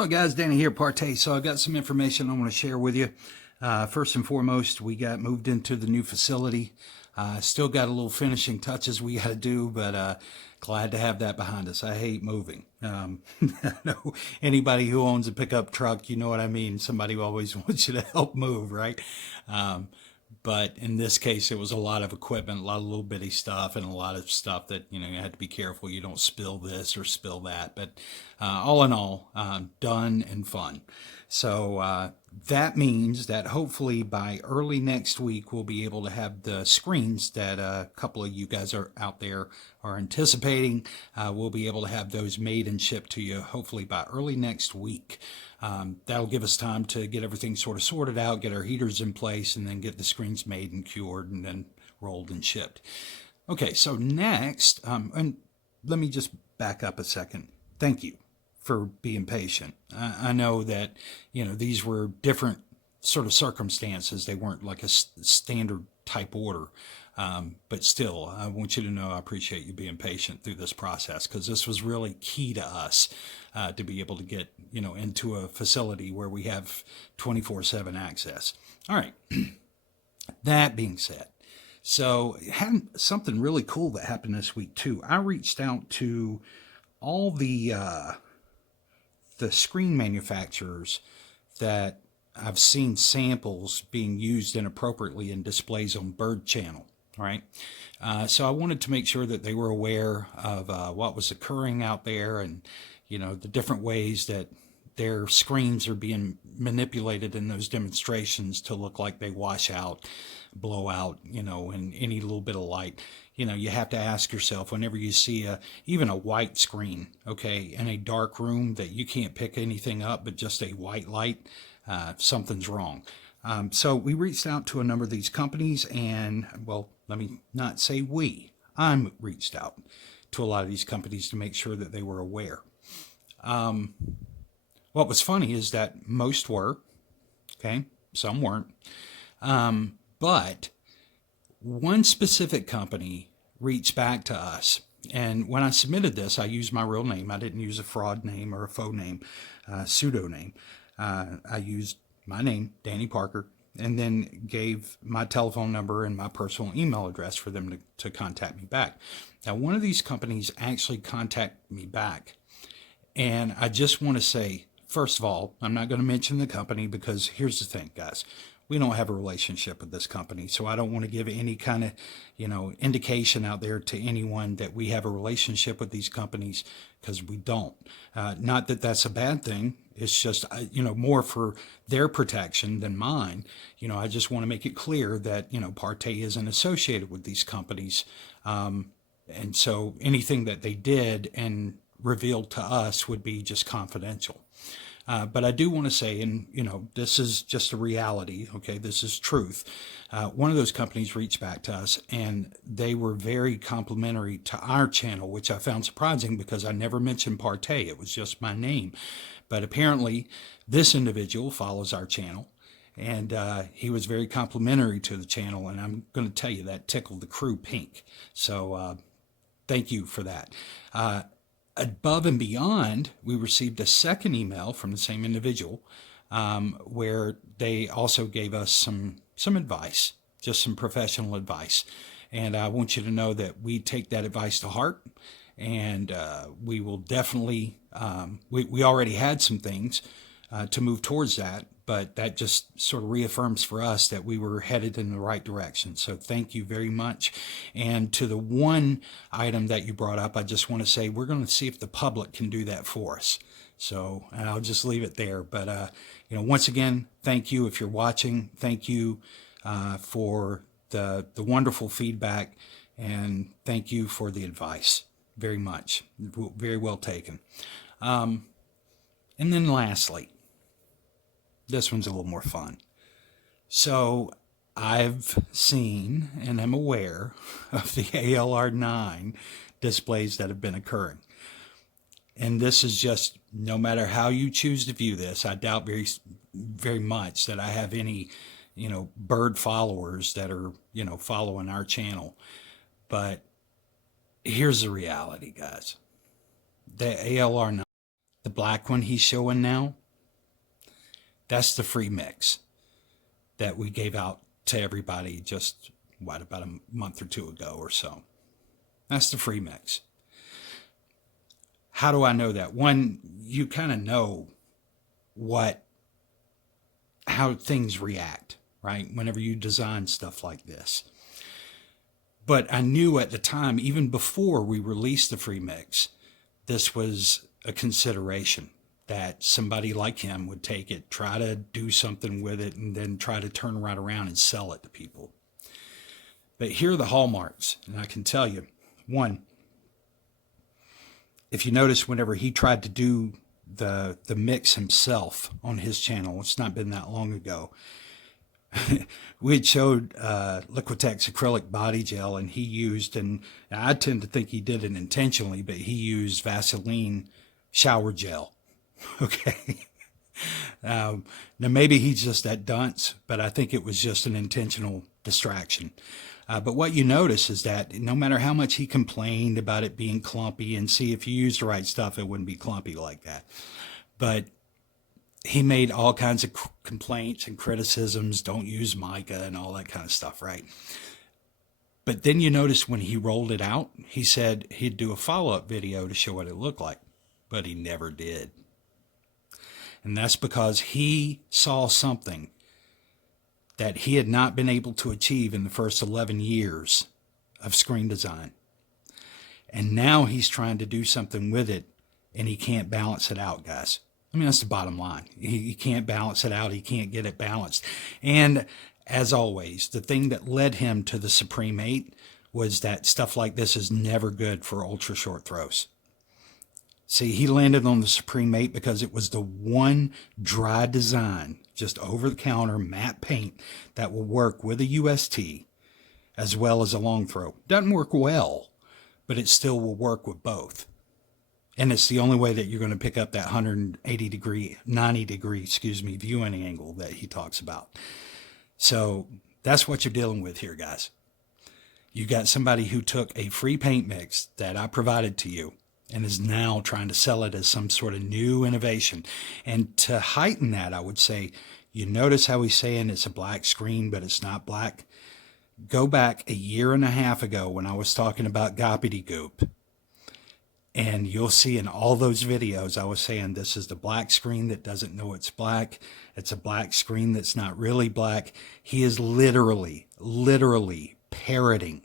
Hello guys, Danny here, Partay. So I got some information I want to share with you. First and foremost, we got moved into the new facility. Still got a little finishing touches we got to do, but glad to have that behind us. I hate moving. I know anybody who owns a pickup truck, you know what I mean. Somebody always wants you to help move, right? But in this case, it was a lot of equipment, a lot of little bitty stuff, and a lot of stuff that, you had to be careful you don't spill this or spill that. But all in all, done and fun. So that means that hopefully by early next week, we'll be able to have the screens that a couple of you guys are out there are anticipating. We'll be able to have those made and shipped to you hopefully by early next week. That'll give us time to get everything sort of sorted out, get our heaters in place, and then get the screens made and cured and then rolled and shipped. Okay, so next, and let me just back up a second. Thank you for being patient. I know that, these were different sort of circumstances. They weren't like a standard type order. But still, I want you to know I appreciate you being patient through this process, because this was really key to us to be able to get, into a facility where we have 24/7 access. All right. That being said, so had something really cool that happened this week too. I reached out to all the screen manufacturers that I've seen samples being used inappropriately in displays on Bird Channel. Right. So I wanted to make sure that they were aware of what was occurring out there, and, the different ways that their screens are being manipulated in those demonstrations to look like they wash out, blow out, in any little bit of light. You have to ask yourself whenever you see even a white screen, okay, in a dark room that you can't pick anything up but just a white light, something's wrong. So we reached out to a number of these companies, and, well, let me not say we. I'm reached out to a lot of these companies to make sure that they were aware. What was funny is that most were, okay, some weren't. But one specific company reached back to us. And when I submitted this, I used my real name. I didn't use a fraud name or a faux name, pseudo name. I used my name, Danny Parker, and then gave my telephone number and my personal email address for them to contact me back. Now, one of these companies actually contacted me back. And I just want to say, first of all, I'm not going to mention the company, because here's the thing, guys. We don't have a relationship with this company, so I don't want to give any kind of, indication out there to anyone that we have a relationship with these companies, because we don't. Not that that's a bad thing. It's just, more for their protection than mine. I just want to make it clear that, Partay isn't associated with these companies. And so anything that they did and revealed to us would be just confidential. But I do want to say, and, this is just a reality, okay, this is truth. One of those companies reached back to us, and they were very complimentary to our channel, which I found surprising because I never mentioned Partay. It was just my name. But apparently this individual follows our channel, and he was very complimentary to the channel, and I'm going to tell you that tickled the crew pink. So thank you for that. Above and beyond, we received a second email from the same individual where they also gave us some advice, just some professional advice. And I want you to know that we take that advice to heart, and we will definitely, we already had some things to move towards that, but that just sort of reaffirms for us that we were headed in the right direction. So thank you very much. And to the one item that you brought up, I just want to say we're going to see if the public can do that for us. So, and I'll just leave it there. But, once again, thank you if you're watching. Thank you for the wonderful feedback, and thank you for the advice very much. Very well taken. And then lastly, this one's a little more fun. So I've seen and am aware of the ALR9 displays that have been occurring. And this is just, no matter how you choose to view this, I doubt very, very much that I have any, bird followers that are, following our channel. But here's the reality, guys. The ALR9 The black one he's showing now, that's the free mix that we gave out to everybody just, about a month or two ago or so. That's the free mix. How do I know that? One, you kind of know how things react, right? Whenever you design stuff like this. But I knew at the time, even before we released the free mix, this was a consideration that somebody like him would take it, try to do something with it, and then try to turn right around and sell it to people. But here are the hallmarks, and I can tell you. One, if you notice, whenever he tried to do the mix himself on his channel, it's not been that long ago, we had showed Liquitex acrylic body gel, and he used, and I tend to think he did it intentionally, but he used Vaseline shower gel. Okay. Now maybe he's just that dunce, but I think it was just an intentional distraction. But what you notice is that no matter how much he complained about it being clumpy, and see, if you used the right stuff, it wouldn't be clumpy like that. But he made all kinds of complaints and criticisms, don't use mica and all that kind of stuff, right? But then you notice when he rolled it out, he said he'd do a follow-up video to show what it looked like, but he never did. And that's because he saw something that he had not been able to achieve in the first 11 years of screen design. And now he's trying to do something with it, and he can't balance it out, guys. I mean, that's the bottom line. He can't balance it out. He can't get it balanced. And as always, the thing that led him to the Supreme 8 was that stuff like this is never good for ultra short throws. See, he landed on the Supreme 8 because it was the one dry design, just over-the-counter matte paint, that will work with a UST as well as a long throw. Doesn't work well, but it still will work with both. And it's the only way that you're going to pick up that 90 degree viewing angle that he talks about. So that's what you're dealing with here, guys. You got somebody who took a free paint mix that I provided to you and is now trying to sell it as some sort of new innovation. And to heighten that, I would say, you notice how he's saying it's a black screen, but it's not black? Go back a year and a half ago when I was talking about gobbledygook, and you'll see in all those videos I was saying this is the black screen that doesn't know it's black. It's a black screen that's not really black. He is literally parroting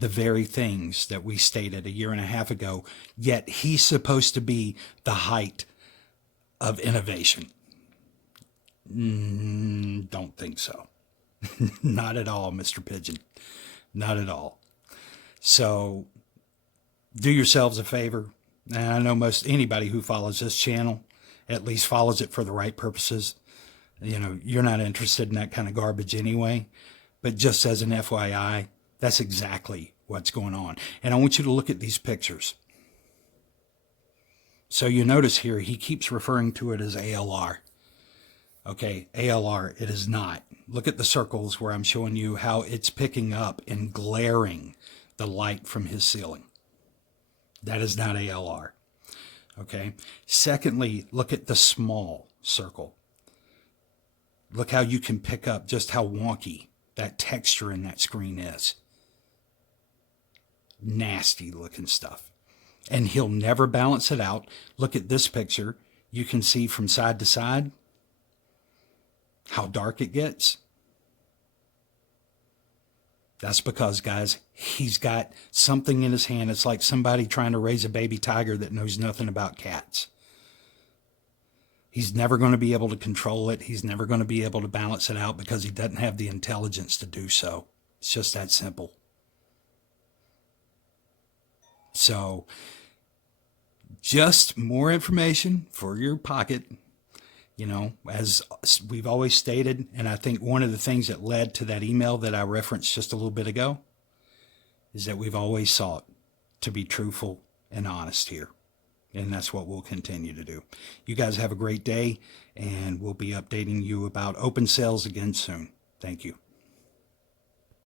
the very things that we stated a year and a half ago, yet he's supposed to be the height of innovation. Don't think so. Not at all, Mr. Pigeon. Not at all. So do yourselves a favor. And I know most anybody who follows this channel at least follows it for the right purposes. You know, you're not interested in that kind of garbage anyway. But just as an FYI, that's exactly what's going on. And I want you to look at these pictures. So you notice here, he keeps referring to it as ALR. Okay, ALR, it is not. Look at the circles where I'm showing you how it's picking up and glaring the light from his ceiling. That is not ALR. Okay. Secondly, look at the small circle. Look how you can pick up just how wonky that texture in that screen is. Nasty looking stuff. And he'll never balance it out. Look at this picture. You can see from side to side how dark it gets. That's because, guys, he's got something in his hand. It's like somebody trying to raise a baby tiger that knows nothing about cats. He's never going to be able to control it. He's never going to be able to balance it out because he doesn't have the intelligence to do so. It's just that simple. So, just more information for your pocket. You know, as we've always stated, and I think one of the things that led to that email that I referenced just a little bit ago is that we've always sought to be truthful and honest here. And that's what we'll continue to do. You guys have a great day, and we'll be updating you about open sales again soon. Thank you.